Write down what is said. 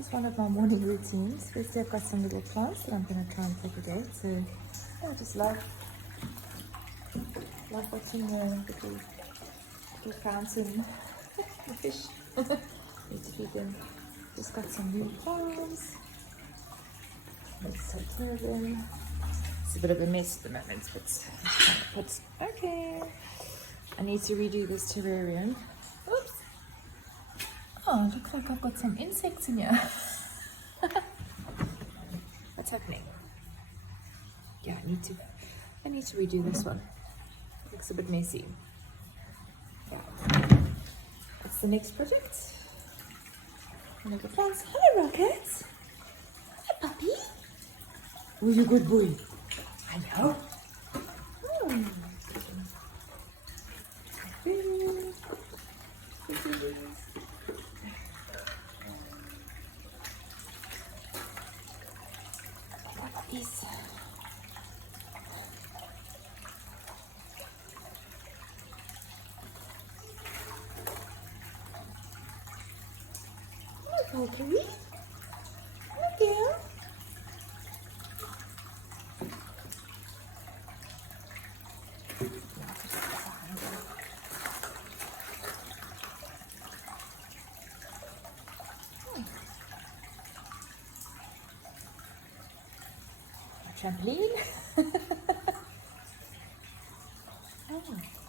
It's one of my morning routines. Firstly, I've got some little plants that I'm going to try and propagate. So I just love watching the little fountain, the fish. Need to feed them. Just got some new plants. Let's take care of them. It's a bit of a mess at the moment, but it's trying to put. Okay. I need to redo this terrarium. Oops. Oh, looks like I've got some insects in here. What's happening? Yeah, I need to redo this one. Looks a bit messy. Right. What's the next project? Another plants. Hello, Rocket. Hi, puppy. Who's a good boy? Hello. Oh. Is Valkyrie? Look here. Trampoline. Oh.